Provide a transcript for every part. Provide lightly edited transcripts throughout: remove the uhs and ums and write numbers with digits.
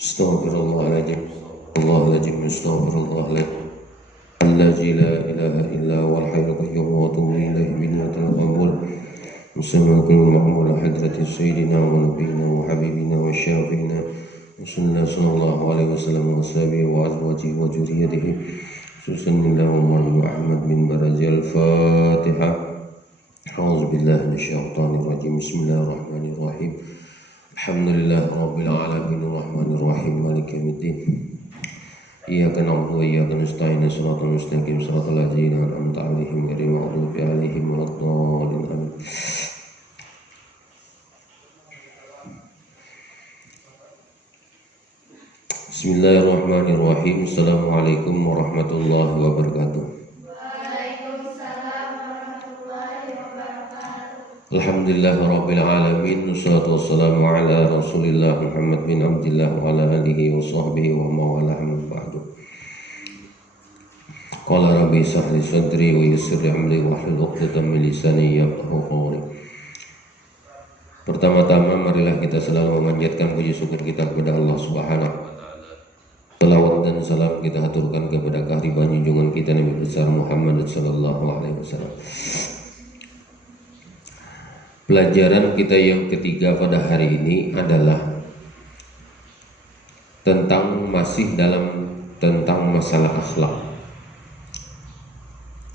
Astaghfirullahaladzim, Astaghfirullahaladzim, Astaghfirullahaladzim. Alladzi la ilaha illa huwal hayyul qayyum wa atubu ilaihi minnatul qabul. Muslimatul ma'mul hadrati sayyidina wa nabiyina wa habibina wa syafiina sallallahu alaihi wasallam wa sahbihi wa azwajihi wa dzurriyyatihi. Bismillahirrahmanirrahim. Ahmad bin Barazil Fatihah. A'udzu billahi minasyaitonir rajim. Bismillahirrahmanirrahim. Alhamdulillah rabbil alamin arrahmanir rahim maliki yaumiddin. Iyyaka na'budu wa iyyaka nasta'in shiratal mustaqim shiratal ladzina an'amta 'alaihim ghairil maghdubi 'alaihim waladdallin amin. Bismillahirrahmanirrahim. Assalamualaikum warahmatullahi wabarakatuh. Alhamdulillahirabbil alamin, wassalatu wassalamu ala Rasulillah Muhammad bin Abdillah wa ala alihi wa sahbihi wa mawala amma ba'du. Qala rabbi shrah li sadri wa yassir li amri wahlul 'uqdatam min lisani yafqahu qawli. Pertama-tama marilah kita selalu memanjatkan puji syukur kita kepada Allah Subhanahu wa taala. Salawat dan salam kita haturkan kepada kahriban junjungan kita Nabi besar Muhammad sallallahu alaihi wasallam. Pelajaran kita yang ketiga pada hari ini adalah tentang masalah akhlak.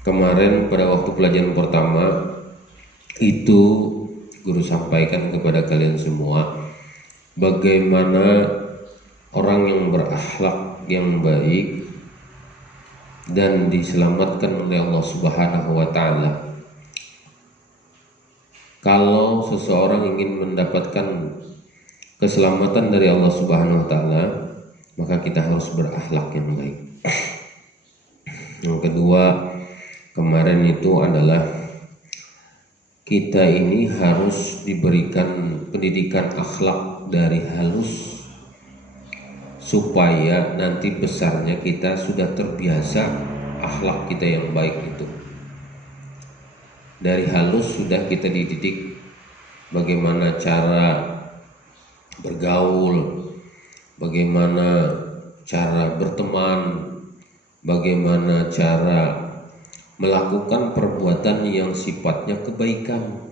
Kemarin pada waktu pelajaran pertama itu guru sampaikan kepada kalian semua bagaimana orang yang berakhlak yang baik dan diselamatkan oleh Allah Subhanahu wa taala. Kalau seseorang ingin mendapatkan keselamatan dari Allah Subhanahu wa taala, maka kita harus berakhlak yang baik. Yang kedua, kemarin itu adalah kita ini harus diberikan pendidikan akhlak dari halus supaya nanti besarnya kita sudah terbiasa akhlak kita yang baik itu. Dari halus sudah kita dididik bagaimana cara bergaul, bagaimana cara berteman, bagaimana cara melakukan perbuatan yang sifatnya kebaikan.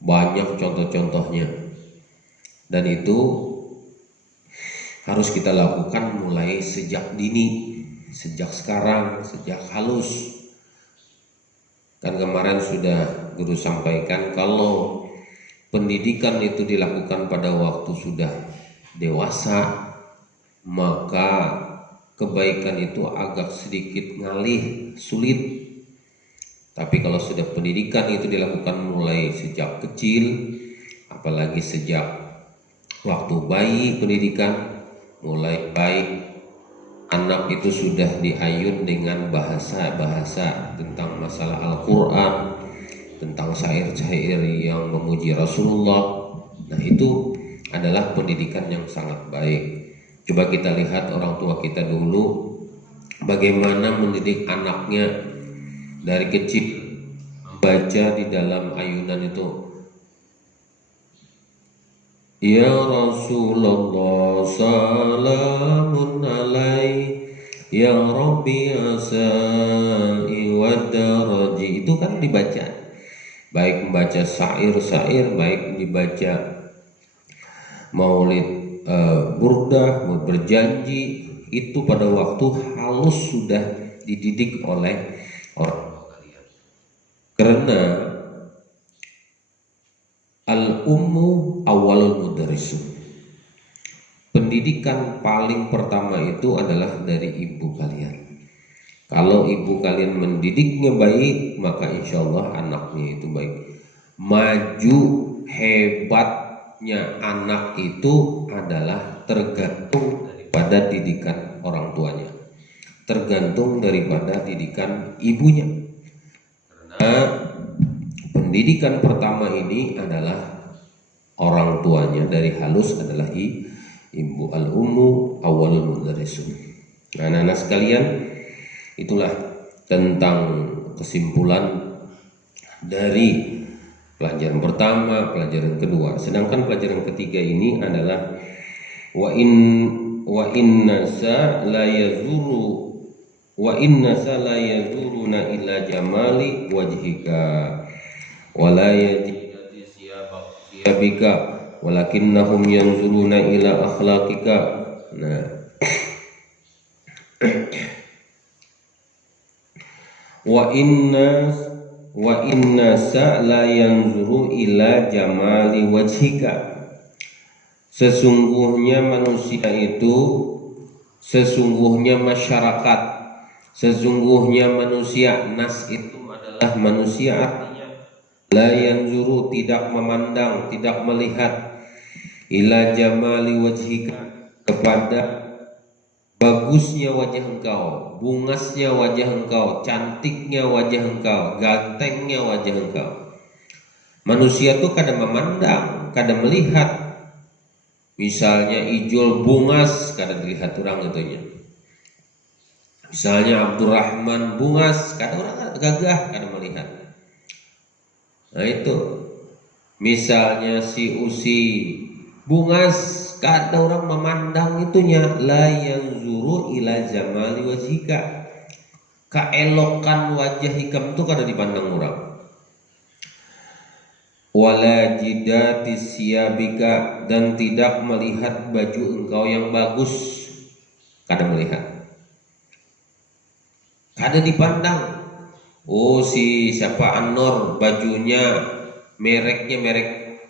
Banyak contoh-contohnya. Dan itu harus kita lakukan mulai sejak dini, sejak sekarang, sejak halus. Kan kemarin sudah guru sampaikan kalau pendidikan itu dilakukan pada waktu sudah dewasa, maka kebaikan itu agak sedikit ngalih, sulit. Tapi kalau sudah pendidikan itu dilakukan mulai sejak kecil, apalagi sejak waktu bayi pendidikan mulai baik, anak itu sudah diayun dengan bahasa-bahasa tentang masalah Al-Quran, tentang syair-syair yang memuji Rasulullah. Nah, itu adalah pendidikan yang sangat baik. Coba kita lihat orang tua kita dulu bagaimana mendidik anaknya dari kecil, baca di dalam ayunan itu, ya Rasulullah salamun alaih ya Rabbi asai wa daraji. Itu kan dibaca, baik membaca syair-syair, baik dibaca maulid burdah, berjanji, itu pada waktu halus sudah dididik oleh orang kalian. Karena al-ummu awalul mudarrisun. Pendidikan paling pertama itu adalah dari ibu kalian. Kalau ibu kalian mendidiknya baik, maka insya Allah anaknya itu baik. Maju hebatnya anak itu adalah tergantung daripada didikan orang tuanya, tergantung daripada didikan ibunya. Karena pendidikan pertama ini adalah orang tuanya, dari halus adalah ibu. Al-ummu awalul mudarrisun. Nah, anak-anak sekalian, itulah tentang kesimpulan dari Pelajaran pertama, pelajaran kedua. Sedangkan pelajaran ketiga ini adalah wa innasa la yazuru wa innasa la yazuruna illa jamali wajhika wa la yajidati siyabika walakinnahum yanzuruna ila akhlaqika. Nah, wa innasa la yanzuru ila jamali wajhika. Sesungguhnya manusia itu, sesungguhnya masyarakat, sesungguhnya manusia, nas itu adalah manusia, artinya la yanzuru, tidak memandang, tidak melihat, ila jamali wajhika, kepada bagusnya wajah engkau, bungasnya wajah engkau, cantiknya wajah engkau, gantengnya wajah engkau. Manusia itu kadang memandang, kadang melihat. Misalnya ijol bungas kadang dilihat orang katanya. Misalnya Abdurrahman bungas kadang orang gagah kadang melihat. Nah itu. Misalnya si Usi bungas kadang orang memandang itunya. La yanzuru ila jamali wajhika. Keelokan wajah hikam itu kadang dipandang orang. Wala jidati siyabika, dan tidak melihat baju engkau yang bagus, kadang melihat, kadang dipandang. Oh si siapa Anor bajunya mereknya merek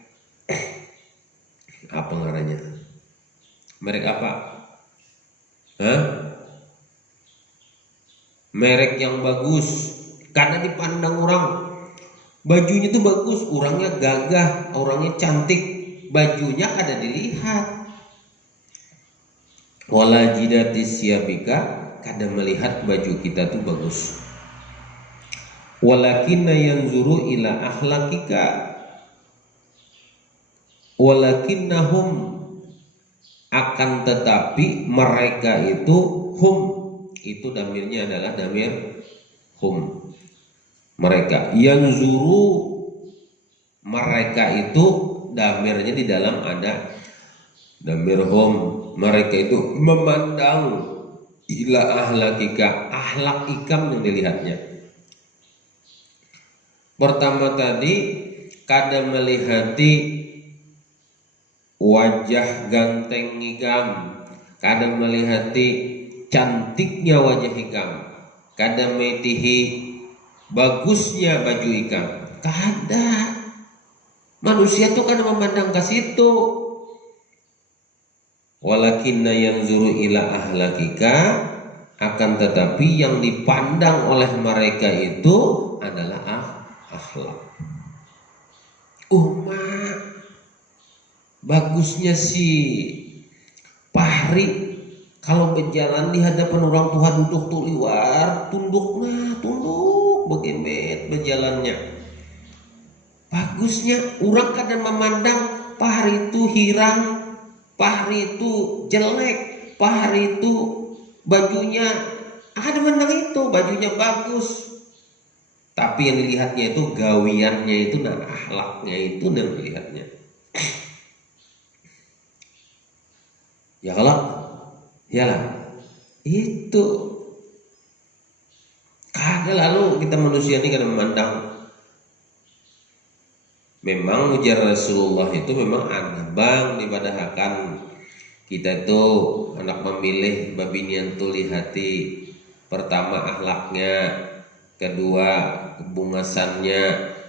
apa ngarannya? Merek apa? Hah? Merek yang bagus, kadang dipandang orang. Bajunya tuh bagus, orangnya gagah, orangnya cantik, bajunya kada dilihat. Wala jidati siyabika, kada melihat baju kita tuh bagus. Walakinna yanzuru ila akhlaqika. Walakinnahum, akan tetapi mereka itu, hum itu damirnya adalah damir hum. Mereka yang zuru, mereka itu damirnya di dalam ada damir hum. Mereka itu memandang ila ahlakika, ahlak ikam yang dilihatnya. Pertama tadi kada melihati wajah ganteng ikam, kada melihati cantiknya wajah ikam, kada metihi bagusnya baju ikam, kada. Manusia tuh kan memandang ke situ. Walakinna yanzuru ila ahlakika, akan tetapi yang dipandang oleh mereka itu adalah akhlak. Bagusnya si Pahri kalau berjalan di hadapan orang Tuhan duduk tuh liwar, tunduk begemet berjalannya. Bagusnya orang kadang memandang Pahri itu hirang, Pahri itu jelek, Pahri itu bajunya, ada memandang itu bajunya bagus. Tapi yang dilihatnya itu gawiannya itu, dan akhlaknya itu yang dilihatnya. Ya kalau yalah itu kada, lalu kita manusia ini kadang memandang. Memang ujar Rasulullah itu memang ada bang dipadahakan kita itu anak memilih babinian tu lihati. Pertama akhlaknya, kedua kebungasannya,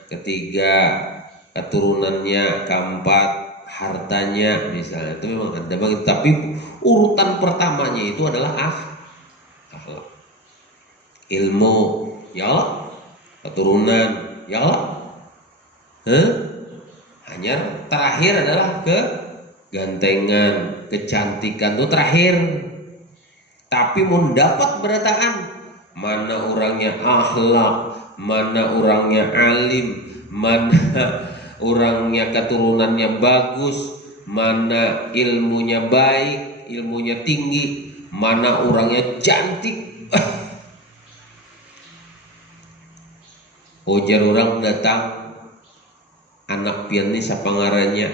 ketiga keturunannya, keempat hartanya misalnya. Itu memang ada bang, tapi urutan pertamanya itu adalah akhlak. Ilmu ya Allah, keturunan ya Allah, hanya terakhir adalah kegantengan, kecantikan itu terakhir. Tapi mau dapat berataan, mana orangnya akhlak, mana orangnya alim, mana orangnya keturunannya bagus, mana ilmunya baik, ilmunya tinggi, mana orangnya cantik. Ujar orang datang, anak pian ini siapa ngarannya,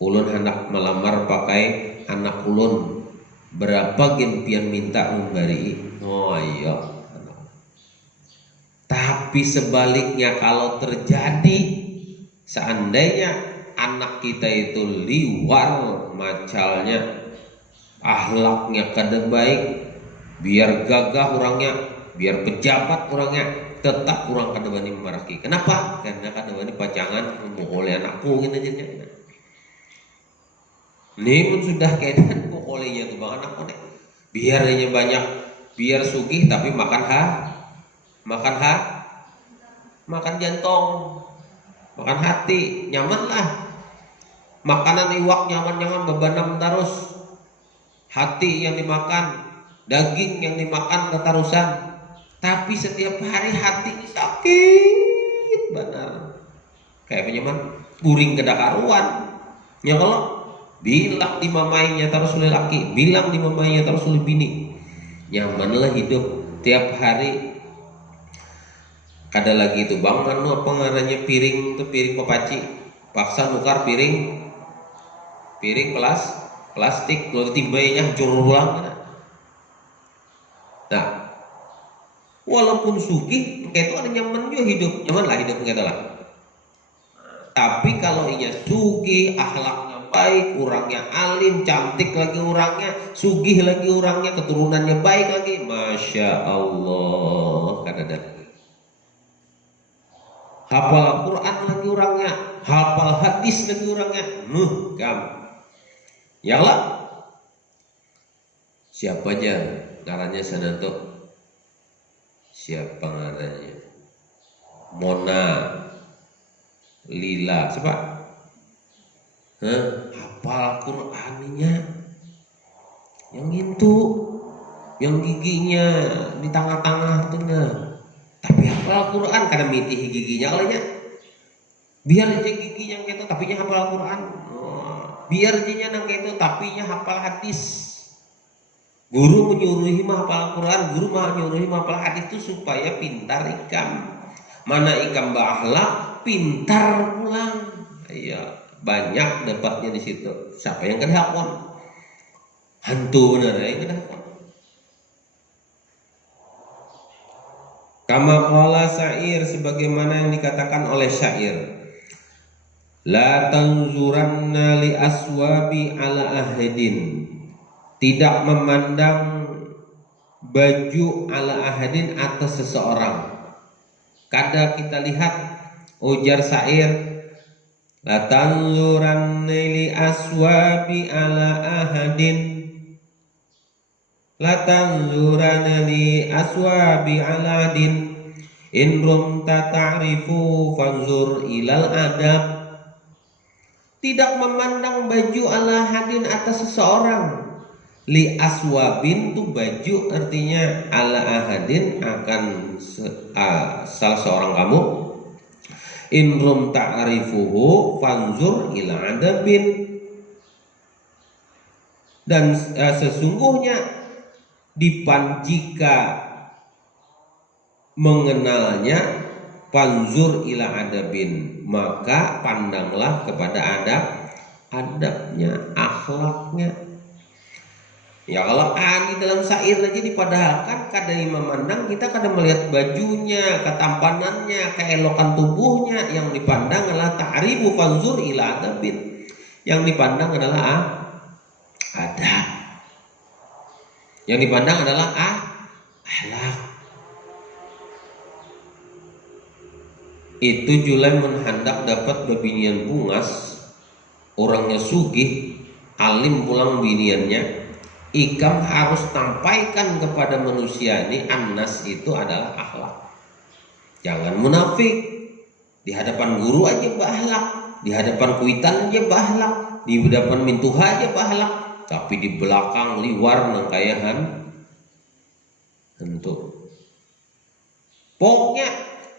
ulun hendak melamar pakai anak ulun, berapa gen pian minta memberi? Oh iya. Tapi sebaliknya kalau terjadi seandainya anak kita itu liwar macalnya, akhlaknya kada baik, biar gagah orangnya, biar pejabat orangnya, tetap orang kada bani memaraki. Kenapa? Karena kada bani pacangan oleh anakku gitu aja. Ini pun sudah keadaan kok olehnya ke bang anakku nih. Biar hanya banyak, biar sugih tapi makan jantung, makan hati, nyaman lah. Makanan iwak nyaman bebanam terus, hati yang dimakan, daging yang dimakan ketarusan. Tapi setiap hari hati sakit benar. Kayak penyaman guring kedakaruan. Ya kalau bilang di mamainya terus oleh laki, bilang di mamainya terus oleh bini. Nyamanlah hidup tiap hari. Kada lagi itu bang, anu apa ngarannya piring itu piring papaci, paksa nukar piring plastik, kalau timbainya hancur ulang. Nah, walaupun sugih, kayak itu ada nyaman juga hidup, nyaman lah hidup kayak lah. Tapi kalau inya sugih, akhlaknya baik, orangnya alim, cantik lagi orangnya, sugih lagi orangnya, keturunannya baik lagi, masya Allah, kada ada. Hafal Al-Quran lagi orangnya, hafal hadis lagi orangnya, ya lah. Siapa aja ngarannya Sananto? Siapa ngarannya? Mona, Lila, siapa? Hafal Qurannya, yang itu, yang giginya di tengah-tengah tengah. Tapi hafal Quran karena mitih giginya olehnya. Biar aja giginya gitu, tapi nya hafal Quran. Biar aja nang gitu, tapi nya hafal hadis. Guru menyuruhi hafal Quran, guru menyuruhi hafal hadis itu supaya pintar ikam. Mana ikam berakhlak, pintar pulang. Iya, banyak dapatnya di situ. Siapa yang kena hakon? Hantu bener yang kena hakon. Kama qala syair, sebagaimana yang dikatakan oleh syair. La tanzuranna li aswabi ala ahadin. Tidak memandang baju ala ahadin atas seseorang. Kada kita lihat ujar syair. La tanzuranna li aswabi ala ahadin. La tanzuranna li aswabi ala din. In rumta ta'rifu fanzur ilal adab. Tidak memandang baju ala hadin atas seseorang. Li aswabin tu baju artinya ala ahadin akan salah seorang kamu. In rum ta'rifuhu fanzur ila adabin. Dan sesungguhnya jika mengenalnya, panzur ila adabin, maka pandanglah kepada adabnya, akhlaknya. Ya kalau di dalam syair aja dipadahalkan, kadang memandang, kita kadang melihat bajunya, ketampanannya, keelokan tubuhnya. Yang dipandang adalah ta'rifu panzur ila adabin. Yang dipandang adalah adab. Yang dipandang adalah akhlak. Itu julai menghendak dapat bebinian bungas, orangnya sugih, alim pulang biniannya. Ikam harus tampaikan kepada manusia ini annas itu adalah akhlak. Jangan munafik. Di hadapan guru aja bahlak, di hadapan kuitan aja bahlak, di hadapan mintuha aja bahlak. Tapi di belakang liwar nangkayahan tentu. Pokoknya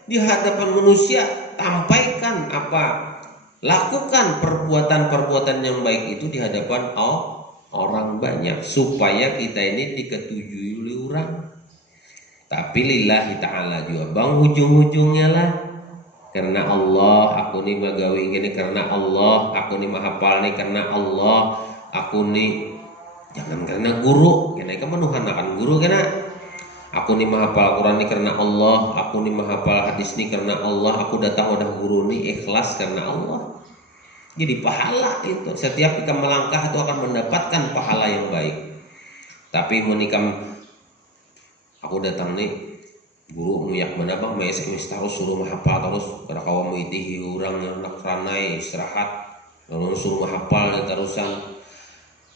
di hadapan manusia tampaikan apa, lakukan perbuatan-perbuatan yang baik itu di hadapan orang banyak supaya kita ini diketujui oleh orang. Tapi lillahi ta'ala juga bang, ujung-ujungnya lah karena Allah, aku nih magawi gini karena Allah, aku nih mahapal nih karena Allah, aku nih jangan karena guru, karena kamu nuhanakan guru karena aku nih mahapal Quran nih karena Allah, aku nih mahapal hadis nih karena Allah, aku datang wadah guru nih ikhlas karena Allah. Jadi pahala itu setiap kita melangkah itu akan mendapatkan pahala yang baik. Tapi menikam aku datang nih guru muyak mana bang mes terus suruh mahapal terus pada kawan muitihi orang nak ranai istirahat lalu suruh mahapal terusan.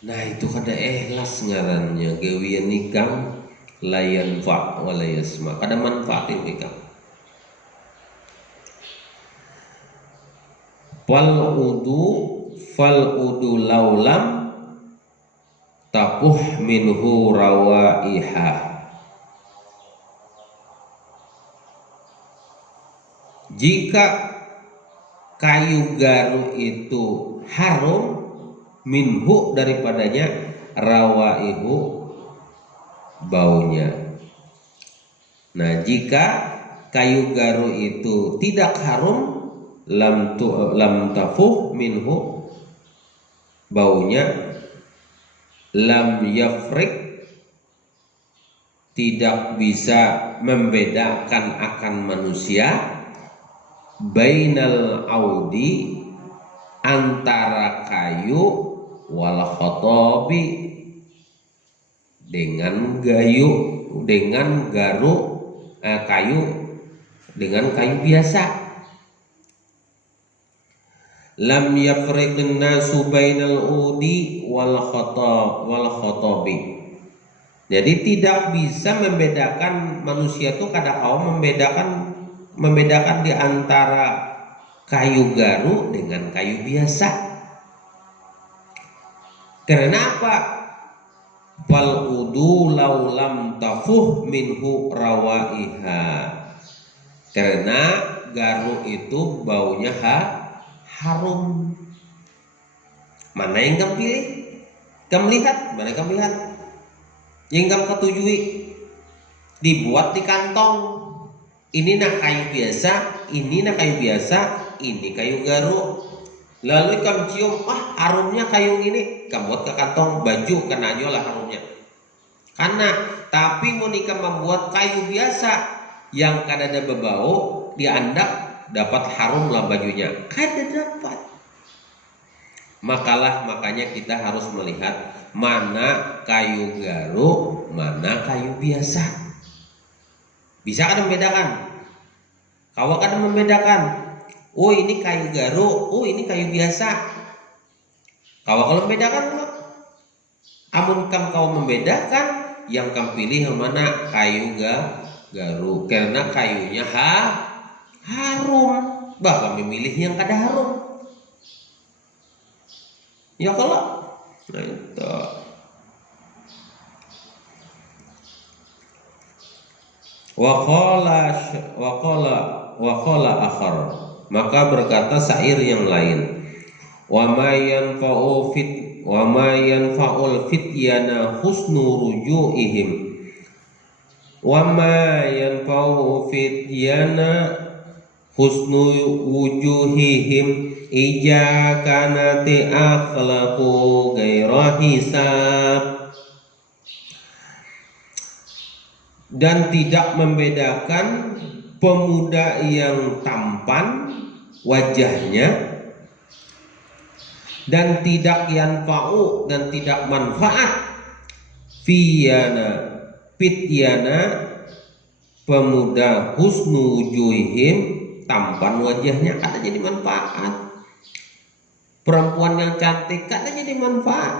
Nah itu kada ikhlas ngarannya gawian nikam layan fa walayasma kada manfaatin nikam. Fal udu laulam tapuh minhu rawaiha. Jika kayu garu itu harum minhu daripadanya rawaihu baunya. Nah jika kayu garu itu tidak harum lam tafuh minhu baunya, lam yafrik tidak bisa membedakan akan manusia, bainal audi antara kayu wal khotobi dengan gayu dengan kayu dengan kayu biasa. Lam yafriqun nasu bainal udi wal khotobi. Jadi tidak bisa membedakan manusia itu kada kaum membedakan di antara kayu garu dengan kayu biasa. Karena apa? Fal udu law lam tafuh minhu rawaiha. Karena garu itu baunya harum. Mana yang kamu pilih? Kamu lihat, mana kamu lihat? Yang kamu ketujui dibuat di kantong. Ini nak kayu biasa, ini nak kayu biasa, ini kayu garu. Lalu kamu cium, harumnya kayu ini, kamu buat ke kantong baju kena aja lah harumnya. Karena tapi Monika membuat kayu biasa yang kada ada berbau, diandak dapat harum lah bajunya, kada dapat. Makanya kita harus melihat mana kayu garu, mana kayu biasa. Bisa kada membedakan? Kau kada membedakan. Oh ini kayu garu, oh ini kayu biasa. Kau kalau membedakan kok. Amun kau membedakan, yang kamu pilih yang mana kayu garu, karena kayunya harum, bahkan memilih yang kada harum. Ya kalau nah itu. Wa qala akhar, maka berkata syair yang lain, wa ma yanfa'ul fityana husnu rujuihim, wa ma yanfa'u fityana husnu wujuhihim ija kanati akhlaqu ghaira hisab. Dan tidak membedakan pemuda yang tampan wajahnya, dan tidak yanfa'u dan tidak manfaat fityana pemuda husnu wujuhihim tampan wajahnya kada jadi manfaat. Perempuan yang cantik kada jadi manfaat.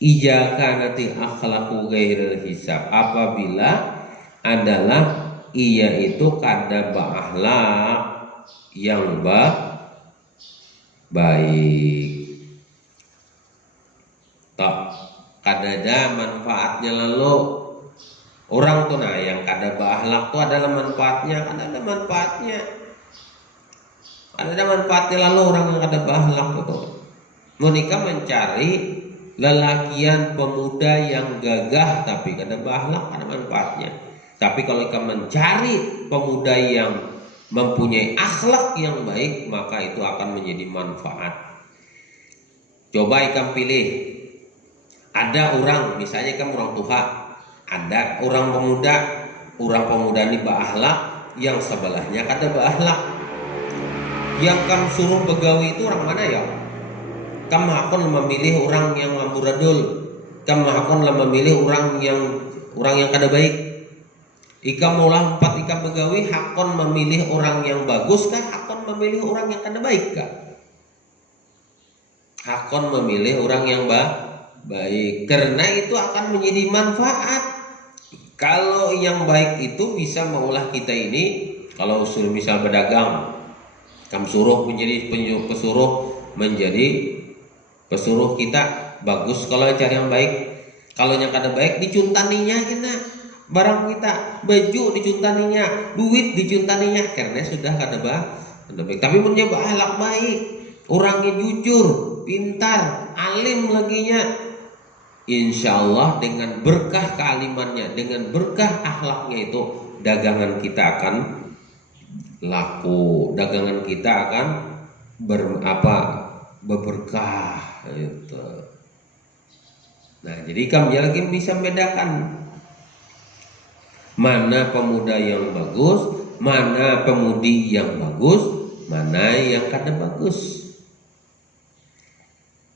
Ija kanati akhlaqu ghairil hisab, apabila adalah ia itu kada berakhlak yang baik. Tak kada ada manfaatnya. Lalu orang tuh yang kada berakhlak tuh adalah manfaatnya, kada ada manfaatnya. Ada manfaatnya. Lalu orang yang kada berakhlak itu menikah mencari lelakian pemuda yang gagah tapi kada berakhlak, ada manfaatnya. Tapi kalau kita mencari pemuda yang mempunyai akhlak yang baik, maka itu akan menjadi manfaat. Coba ikam pilih, ada orang, misalnya ikam orang tua, ada orang pemuda ini berakhlak, yang sebelahnya kada berakhlak. Yang kamu suruh begawi itu orang mana ya? Kamu akan memilih orang yang amburadul, kamu akan memilih orang yang kada baik. Ikam maulah 4 ikam begawi, hakon memilih orang yang bagus kah? Hakon memilih orang yang kada baik kah? Hakon memilih orang yang baik, karena itu akan menjadi manfaat. Kalau yang baik itu bisa mengolah kita ini. Kalau suruh misal berdagang, kamu suruh menjadi pesuruh kita bagus. Kalau cari yang baik, kalau yang kada baik dicuntaninya kena. Barang kita, baju dicuntaninya, duit dicuntaninya, karena sudah kada baik. Tapi punya akhlak baik, orangnya jujur, pintar, alim laginya, insya Allah dengan berkah kealimannya, dengan berkah akhlaknya itu, dagangan kita akan laku, dagangan kita akan berberkah gitu. Nah, jadi kami lagi bisa membedakan mana pemuda yang bagus, mana pemudi yang bagus, mana yang kada bagus,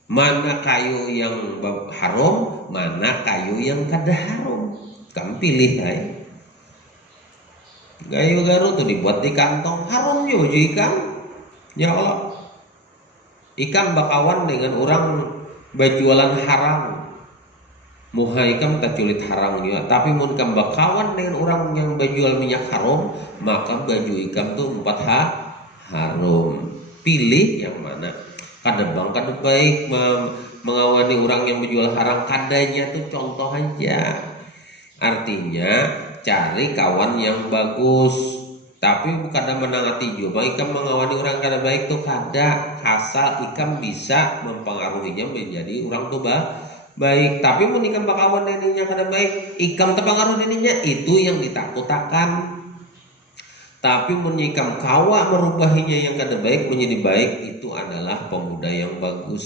mana kayu yang haram, mana kayu yang kada haram. Kamu pilih aja. Kayu garu tuh dibuat di kantong, haram juga baju ikan. Ya Allah, ikan bakawan dengan orang berjualan haram. Muha ikam tak culit haram juga, tapi mun ikam bakawan dengan orang yang berjual minyak haram, maka baju ikam tuh 4 haram. Pilih yang mana? Kada baik mengawani orang yang berjual haram, kadanya tuh contoh aja. Artinya cari kawan yang bagus, tapi kada menangati juga. Ikam mengawani orang kada baik tuh kada, asal ikam bisa mempengaruhinya menjadi orang tuh baik. Tapi mun ikam bakawan deninya kada baik, ikam terpengaruh deninya, itu yang ditakutakan. Tapi mun ikam kawa merubahinya yang kada baik menjadi baik, itu adalah pemuda yang bagus,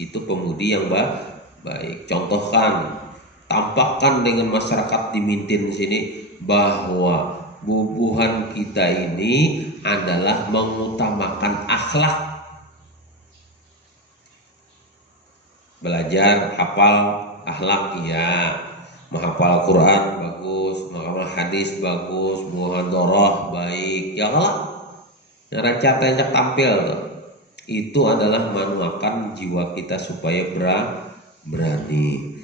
itu pemudi yang baik. Contohkan, tampakkan dengan masyarakat di Mintin sini bahwa bubuhan kita ini adalah mengutamakan akhlak. Belajar hafal akhlak, iya. Menghafal Quran bagus, menghafal hadis bagus, muhadharah baik, ya Allah. Neraca yang tampil itu adalah manuakan jiwa kita supaya berani.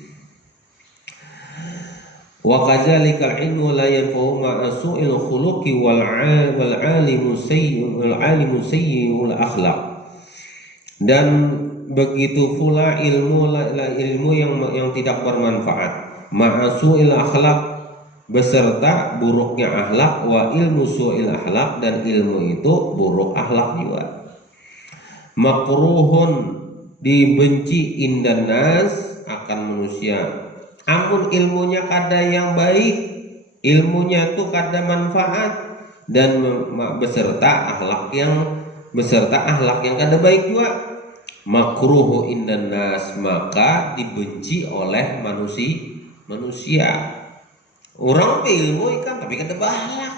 Wa kadzalika ilmu la yanfa'u ma'a su'il khuluqi wal 'alimu sayyi'ul akhlaq. Dan begitu pula ilmu yang tidak bermanfaat, ma'a su'il akhlaq, beserta buruknya akhlak, wa ilmu su'il akhlaq, dan ilmu itu buruk akhlak juga. Makruhun, dibenci indan nas, akan manusia. Amun ilmunya kada yang baik, ilmunya itu kada manfaat, dan beserta akhlak yang kada baik juga. Makruhu indan nas, maka dibenci oleh manusia. Orang berilmu ikan tapi kada bahalak,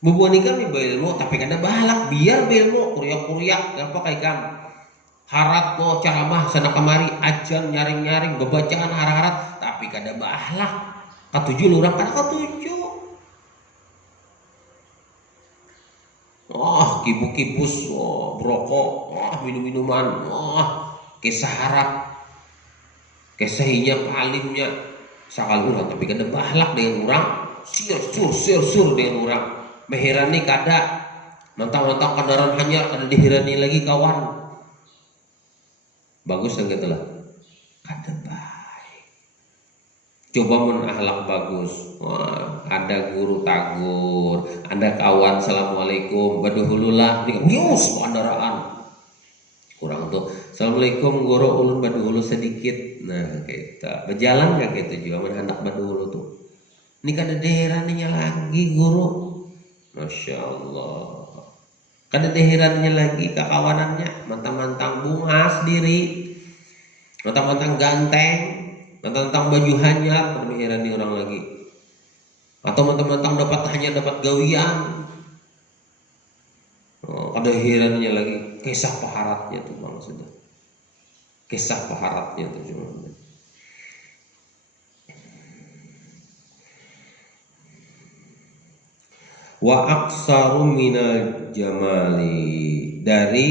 bubuan ikan berilmu tapi kada bahalak, biar berilmu kuriak-kuriak apa ikan harat ko ceramah sana kemari, ajan nyaring-nyaring bebacaan harat-harat tapi kada bahalak. Katuju orang kada katuju. Kibus-kibus, brokok, minum-minuman, kisah harap, kisahnya palimnya sakal orang tapi kada bahalak dengan orang, sir dengan orang, mehirani kada, mentang-mentang kendaraan hanyar kada dihirani lagi kawan. Bagus yang gitulah, kada baik. Coba mun akhlak bagus, ada guru tagur, ada kawan assalamualaikum, baduhululah, nyus kendaraan. Kurang tuh, assalamualaikum guru, ulun baduhulu sedikit. Nah kita berjalan gak gitu juga, mun hendak baduhulu tuh. Ini kada daerahnya lagi guru, Masya Allah. Kada dehirannya lagi kakawanannya, mantang-mantang bunga sendiri, mantang-mantang ganteng, mantang-mantang baju hanyar, kada dehiran orang lagi. Atau mantang-mantang hanya dapat gawian. Kada dehirannya lagi, kisah paharatnya tuh bang sudah. Kisah paharatnya tuh cuma. Wa aksaru minal jamali, dari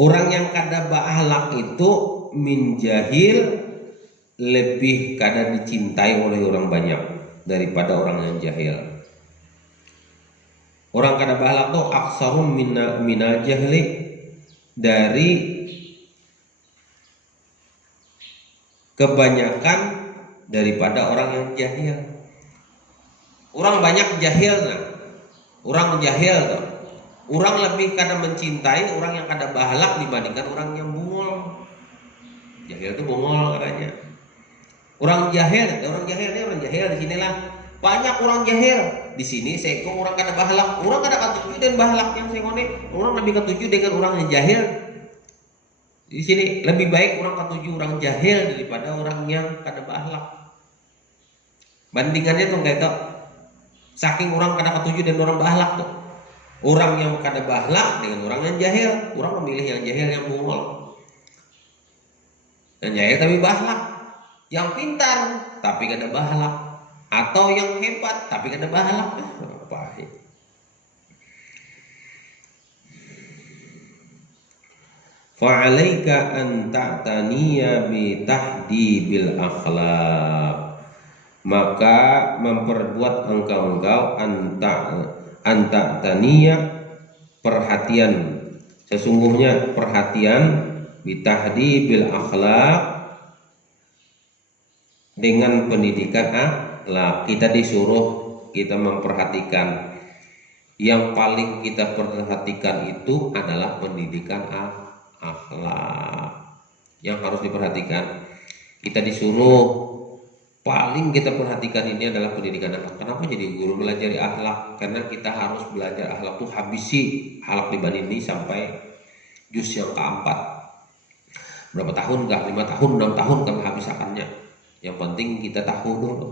orang yang kada ba'ahlak itu min jahil, lebih kada dicintai oleh orang banyak daripada orang yang jahil. Orang kada ba'ahlak itu aksaru minal jahli, dari kebanyakan daripada orang yang jahil. Orang banyak jahil, orang jahil tuh. Orang lebih kada mencintai orang yang kada bahalak dibandingkan orang yang bungol. Jahil itu bungol katanya. Orang jahil di sinilah banyak orang jahil. Di sini seko orang kada bahalak, orang kada katuju dan bahalak yang sekone. Orang lebih katuju dengan orang yang jahil. Di sini lebih baik orang katuju orang jahil daripada orang yang kada bahalak. Bandingannya tuh kayak itu. Saking orang kada ketujuh dan orang bahlak tuh. Orang yang kada bahlak dengan orang yang jahil, orang memilih yang jahil yang bungol. Yang jahil tapi bahlak, yang pintar tapi kada bahlak, atau yang hebat tapi kada bahlak. Pahit. Fa'alaika an ta'taniya bi tahdibil akhlaq, maka memperbuat engkau anta tania perhatian, sesungguhnya perhatian bitahdibil akhlak, dengan pendidikan akhlak. Kita disuruh kita memperhatikan, yang paling kita perhatikan itu adalah pendidikan akhlak yang harus diperhatikan. Kita disuruh paling kita perhatikan ini adalah pendidikan akhlak. Kenapa jadi guru belajar akhlak? Karena kita harus belajar akhlak tuh habisi akhlak di Bani ini sampai juz yang keempat. Berapa tahun kah? 5 tahun, 6 tahun kami habisakannya. Yang penting kita tahu dulu.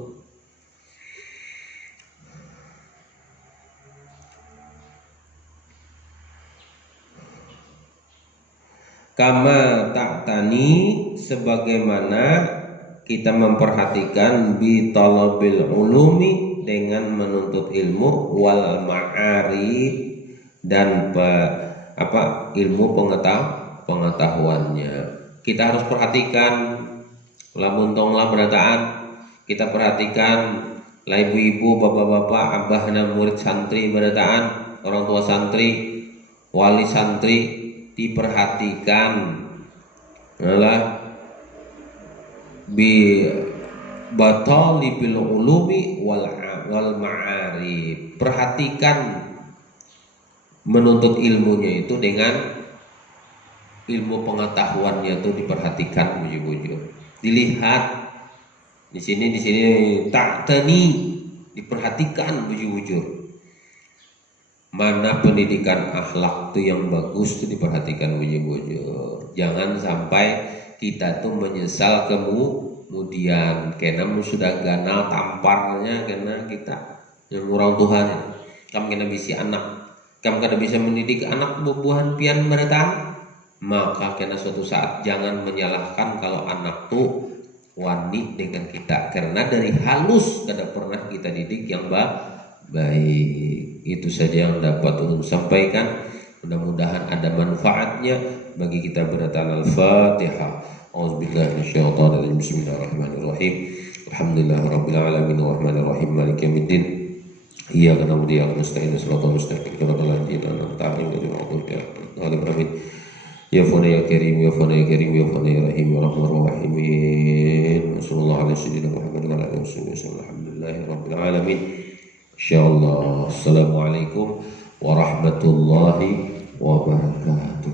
Kama ta'tani, sebagaimana kita memperhatikan bi talabil ulumi, dengan menuntut ilmu, wal ma'arif, dan ilmu pengetahuannya. Kita harus perhatikan lamun tonglah berataan, kita perhatikan lah ibu-ibu, bapak-bapak, abah dan murid santri berataan, orang tua santri, wali santri, diperhatikan adalah bi batalibil ulumi wal ma'arif. Perhatikan menuntut ilmunya itu dengan ilmu pengetahuannya itu diperhatikan, bujur-bujur. Dilihat di sini ta'tani, diperhatikan, bujur-bujur. Mana pendidikan akhlak itu yang bagus itu diperhatikan, bujur-bujur. Jangan sampai kita tuh menyesal kemudian karena sudah ganal tamparnya, karena kita yang orang Tuhan. Kamu kena bisa anak, kamu kada bisa mendidik anak buah-buahan pian beratang, maka kena suatu saat jangan menyalahkan kalau anak tuh wani dengan kita, karena dari halus kada pernah kita didik yang baik. Itu saja yang dapat untuk sampaikan. Mudah-mudahan ada manfaatnya bagi kita. Beratal Al-Fatihah. A'udzubillahi minasyaitonir rajim. Bismillahirrahmanirrahim. Alhamdulillahirabbil alamin arrahmanir rahim maliki yaumiddin. Iyyaka na'budu wa iyyaka nasta'in. Shiratal mustaqim. Shiratal ladzina an'amta 'alaihim ghairil maghdubi 'alaihim waladdallin. Ya Fana ya Karim, ya Fana ya Karim, ya Fana ya Rahim, ya Rahman Rahimin. Sallallahu alaihi wasallam Muhammad wa alihi wasallam. Alhamdulillahirabbil alamin. Insyaallah. Assalamualaikum warahmatullahi wabarakatuh.